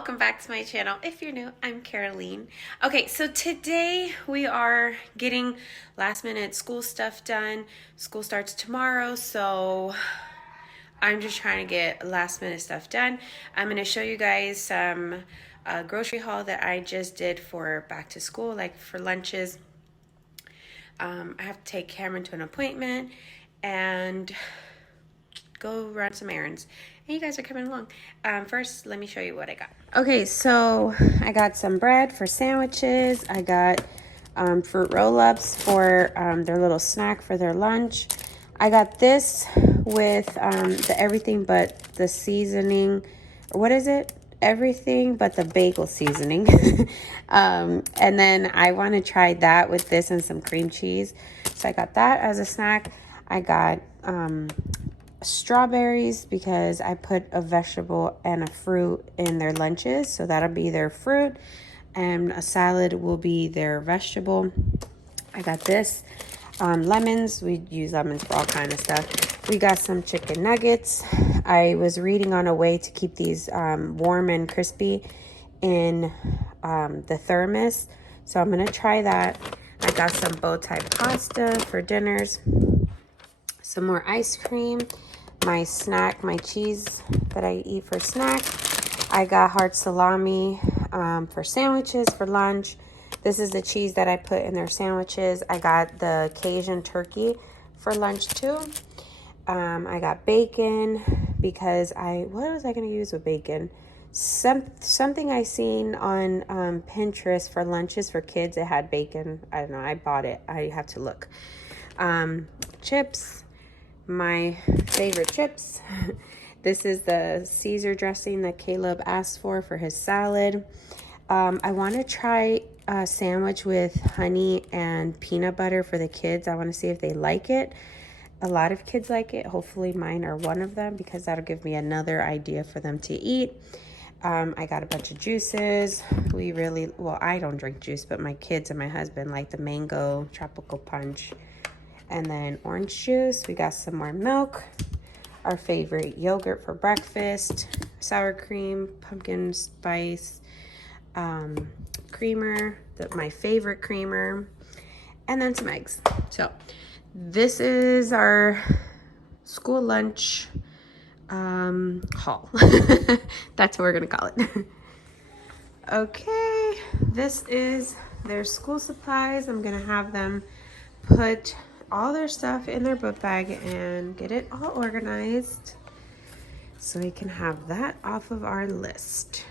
welcome back to my channel. If you're new, I'm Caroline. Okay, so today we are getting last minute school stuff done. School starts tomorrow, so I'm just trying to get last minute stuff done. I'm going to show you guys some grocery haul that I just did for back to school, like for lunches. I have to take Cameron to an appointment and go run some errands. And you guys are coming along. First, let me show you what I got. Okay, so I got some bread for sandwiches. I got fruit roll-ups for their little snack for their lunch. I got this with the everything but the seasoning. What is it? Everything but the bagel seasoning. And then I want to try that with this and some cream cheese. So I got that as a snack. I got strawberries because I put a vegetable and a fruit in their lunches. So that'll be their fruit and a salad will be their vegetable. I got this. Lemons. We use lemons for all kind of stuff. We got some chicken nuggets. I was reading on a way to keep these warm and crispy in the thermos. So I'm going to try that. I got some bow tie pasta for dinners. Some more ice cream. My snack, my cheese that I eat for snack. I got hard salami for sandwiches for lunch. This is the cheese that I put in their sandwiches. I got the Cajun turkey for lunch too. I got bacon because what was I going to use with bacon? Something I seen on Pinterest for lunches for kids. It had bacon. I don't know. I bought it. I have to look. Chips. My favorite chips. This is the Caesar dressing that Caleb asked for his salad. I want to try a sandwich with honey and peanut butter for the kids. I want to see if they like it. A lot of kids like it. Hopefully mine are one of them because that'll give me another idea for them to eat. I got a bunch of juices. I don't drink juice, but my kids and my husband like the mango tropical punch. And then orange juice. We got some more milk. Our favorite yogurt for breakfast. Sour cream, pumpkin spice, creamer. My favorite creamer. And then some eggs. So this is our school lunch haul. That's what we're going to call it. Okay. This is their school supplies. I'm going to have them put all their stuff in their book bag and get it all organized so we can have that off of our list.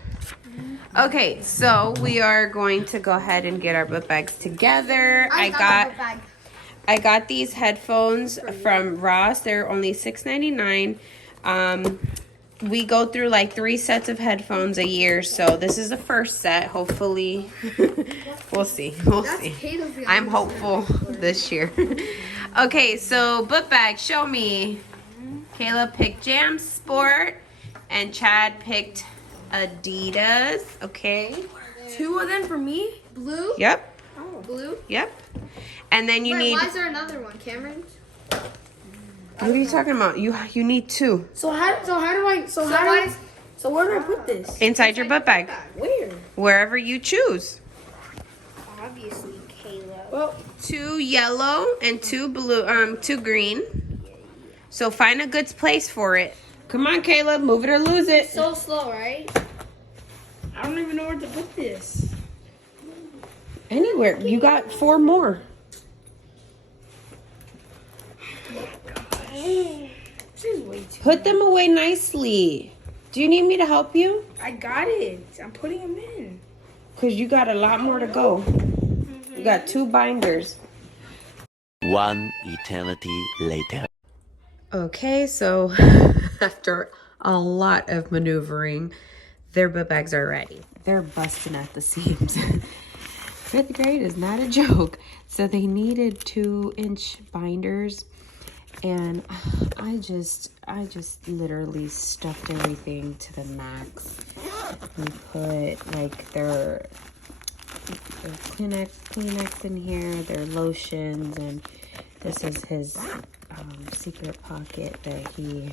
Okay, so we are going to go ahead and get our book bags together. I got these headphones from Ross. They're only $6.99. We go through like 3 sets of headphones a year, so this is the first set. Hopefully, we'll see. I'm hopeful this year. Okay, so book bag, show me. Caleb picked Jam Sport, and Chad picked Adidas. Okay. 2 of them for me? Blue? Yep. Oh, blue? Yep. And then you need. Why is there another one, Cameron? What are you talking about? You need 2. So where do I put this? Inside your book bag. Where? Wherever you choose. Obviously, Caleb. Well, 2 yellow and 2 blue, 2 green. So find a good place for it. Come on, Caleb, move it or lose it. So slow, right? I don't even know where to put this. Anywhere. You got 4 more. This is way too. Put them away nicely. Do you need me to help you? I got it. I'm putting them in. Because you got a lot more to go. You got 2 binders. One eternity later. Okay, so after a lot of maneuvering, their book bags are ready. They're busting at the seams. 5th grade is not a joke. So they needed 2-inch binders. And I just literally stuffed everything to the max. We put like their Kleenex in here, their lotions, and this is his secret pocket that he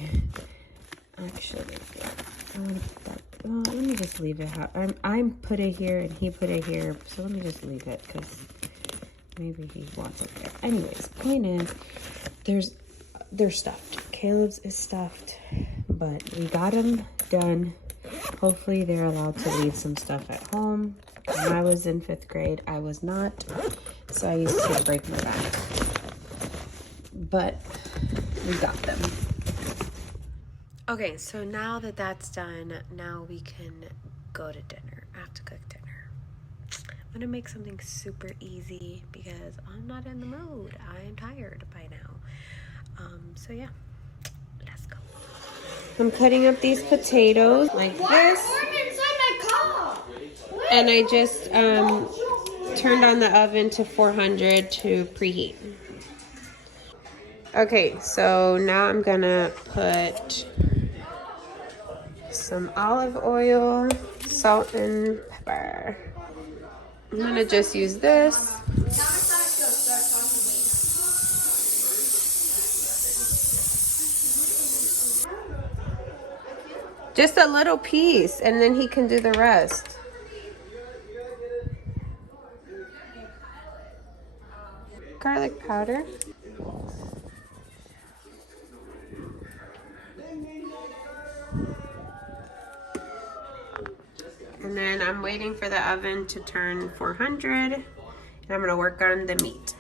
actually, I want to put that let me just leave it. I'm put it here and he put it here. So let me just leave it because maybe he wants it there. Anyways, point is, they're stuffed. Caleb's is stuffed, but we got them done. Hopefully they're allowed to leave some stuff at home. When I was in 5th grade, I was not. So I used to break my back. But we got them. Okay, so now that that's done, now we can go to dinner. I have to cook dinner. I'm gonna make something super easy because I'm not in the mood. I am tired by now. So yeah, let's go. I'm cutting up these potatoes like this. And I just turned on the oven to 400 to preheat. Okay, so now I'm gonna put some olive oil, salt, and pepper. I'm gonna just use this. Just a little piece, and then he can do the rest. Garlic powder. And then I'm waiting for the oven to turn 400, and I'm gonna work on the meat.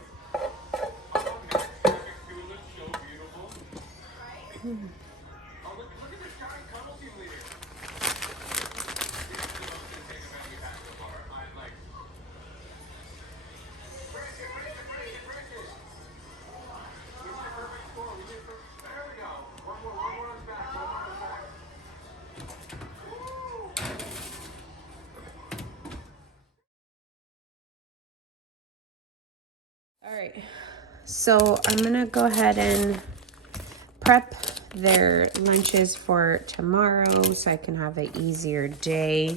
All right, so I'm gonna go ahead and prep their lunches for tomorrow so I can have an easier day.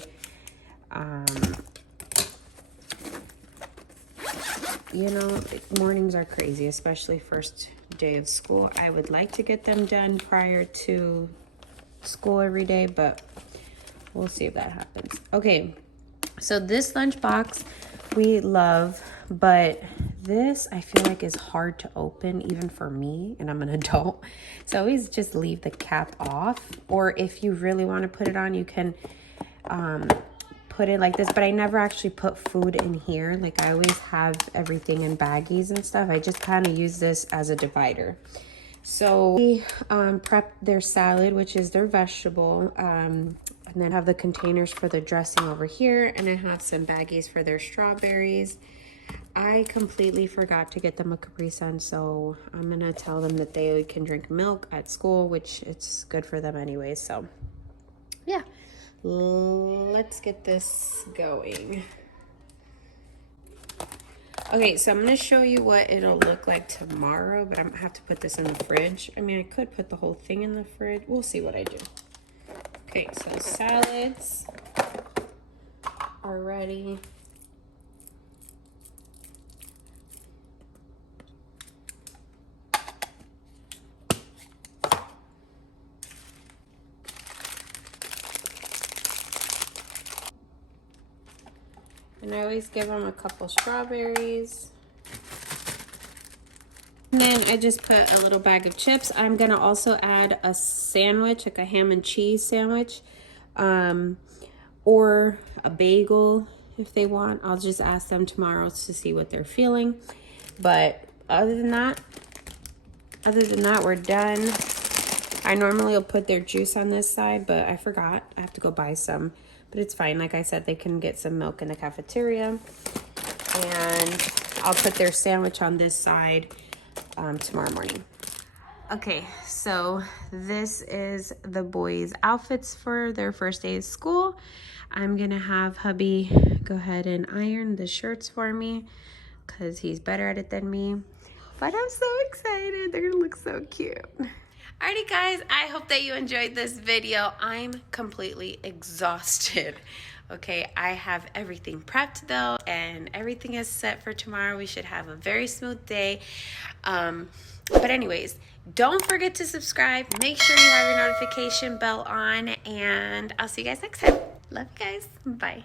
You know, mornings are crazy, especially first day of school. I would like to get them done prior to school every day, but we'll see if that happens. Okay, so this lunchbox we love, but this I feel like is hard to open even for me, and I'm an adult. So always just leave the cap off, or if you really want to put it on, you can put it like this, but I never actually put food in here. Like I always have everything in baggies and stuff. I just kind of use this as a divider. So we prep their salad, which is their vegetable, and then have the containers for the dressing over here, and I have some baggies for their strawberries. I completely forgot to get them a Capri Sun, so I'm gonna tell them that they can drink milk at school, which it's good for them anyway. So yeah, let's get this going. Okay, so I'm going to show you what it'll look like tomorrow, but I'm going to have to put this in the fridge. I mean, I could put the whole thing in the fridge. We'll see what I do. Okay, so salads are ready. And I always give them a couple strawberries. And then I just put a little bag of chips. I'm going to also add a sandwich, like a ham and cheese sandwich, or a bagel if they want. I'll just ask them tomorrow to see what they're feeling. But other than that, we're done. I normally will put their juice on this side, but I forgot. I have to go buy some. But it's fine. Like I said, they can get some milk in the cafeteria. And I'll put their sandwich on this side tomorrow morning. Okay, so this is the boys' outfits for their first day of school. I'm going to have hubby go ahead and iron the shirts for me because he's better at it than me. But I'm so excited. They're going to look so cute. Alrighty guys, I hope that you enjoyed this video. I'm completely exhausted. Okay, I have everything prepped though, and everything is set for tomorrow. We should have a very smooth day. But anyways, don't forget to subscribe. Make sure you have your notification bell on, and I'll see you guys next time. Love you guys. Bye.